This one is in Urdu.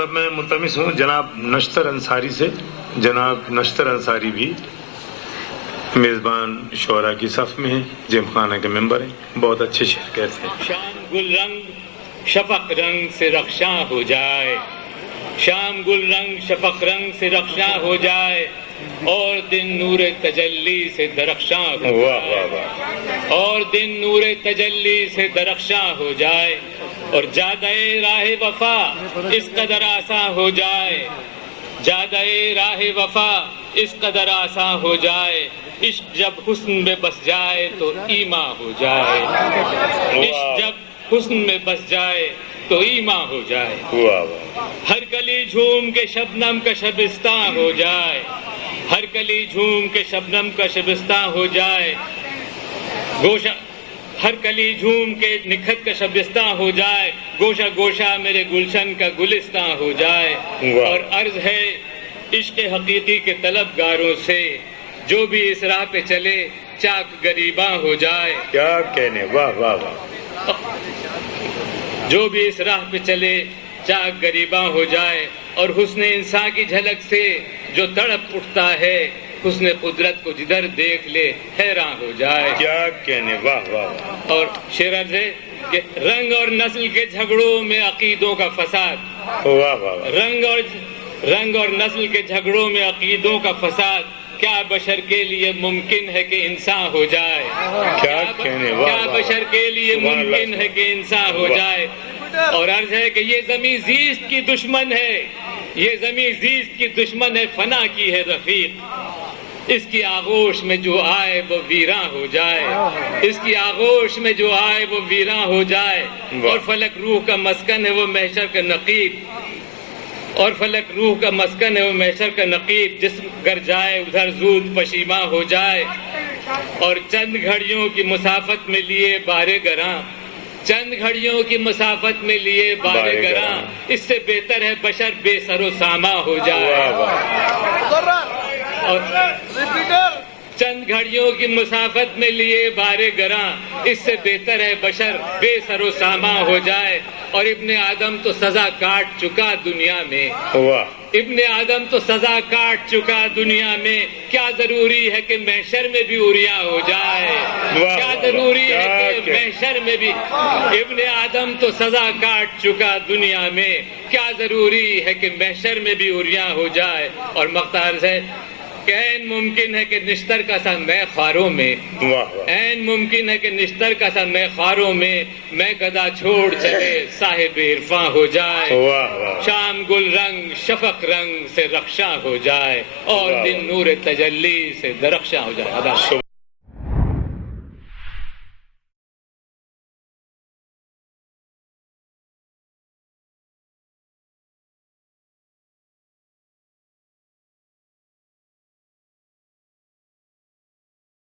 اور اب میں ملتمس ہوں جناب نشتر انصاری سے. جناب نشتر انصاری بھی میزبان شعراء کی صف میں ہیں، جم خانہ کے ممبر ہیں، بہت اچھے شعر کہتے ہیں. شام گل رنگ شفق رنگ سے رخشاں ہو جائے، شام گل رنگ شفق رنگ سے رخشاں ہو جائے، اور دن نور تجلی سے درخشاں ہو جائے، اور دن نور تجلی سے درخشاں ہو جائے، اور جادہ راہ وفا اس قدر آساں ہو جائے، جادہ راہ وفا اس قدر آساں ہو جائے، عشق جب حسن میں بس جائے تو ایماں ہو جائے، عشق جب حسن میں بس جائے تو ایماں ہو جائے، ہر کلی جھوم کے شبنم کا شبستاں ہو جائے، ہر کلی جھوم کے شبنم کا شبستاں ہو جائے، گوشہ ہر کلی جھوم کے نکھت کا شبستاں ہو جائے، گوشہ گوشہ میرے گلشن کا گلستاں ہو جائے، اور عرض ہے عشق حقیقی کے طلبگاروں سے جو بھی اس راہ پہ چلے چاک غریباں ہو جائے. کیا کہنے، واہ واہ واہ. جو بھی اس راہ پہ چلے چاک غریباں ہو جائے، اور حسن انسان کی جھلک سے جو تڑپ اٹھتا ہے حسن قدرت کو جدھر دیکھ لے حیران ہو جائے. کیا کہنے، واہ واہ. اور شعر عرض ہے کہ رنگ اور نسل کے جھگڑوں میں عقیدوں کا فساد، واہ واہ. رنگ اور نسل کے جھگڑوں میں عقیدوں کا فساد، کیا بشر کے لیے ممکن ہے کہ انسان ہو جائے، کیا کہنے، واہ کیا بشر کے لیے ممکن ہے کہ انسان ہو جائے. اور عرض ہے کہ یہ زمین زیست کی دشمن ہے، یہ زمین زیست کی دشمن ہے، فنا کی ہے رفیق، اس کی آغوش میں جو آئے وہ ویراں ہو جائے، اس کی آغوش میں جو آئے وہ ویراں ہو جائے، اور فلک روح کا مسکن ہے وہ محشر کا نقیب، اور فلک روح کا مسکن ہے وہ محشر کا نقیب، جس گر جائے ادھر زود پشیماں ہو جائے. اور چند گھڑیوں کی مسافت میں لیے بارے گراں، چند گھڑیوں کی مسافت میں لیے بارے گراں، اس سے بہتر ہے بشر بے سر و ساما ہو جائے. اور چند گھڑیوں کی مسافت میں لیے بارے گراں، اس سے بہتر ہے بشر بے سر و ساما ہو جائے. اور ابن آدم تو سزا کاٹ چکا دنیا میں، ابن آدم تو سزا کاٹ چکا دنیا میں، کیا ضروری ہے کہ محشر میں بھی عریاں ہو جائے، کیا ضروری ہے کہ محشر میں بھی، ابن آدم تو سزا کاٹ چکا دنیا میں، کیا ضروری ہے کہ محشر میں بھی عریاں ہو جائے. اور مختار ہے کہ این ممکن ہے کہ نشتر کا سا میں خواروں میں، این ممکن ہے کہ نشتر کا سا میں خواروں میں، میں گدا چھوڑ چلے صاحب عرفاں ہو جائے، شام گل رنگ شفق رنگ سے رخشاں ہو جائے، اور دن نور تجلی سے درخشاں ہو جائے.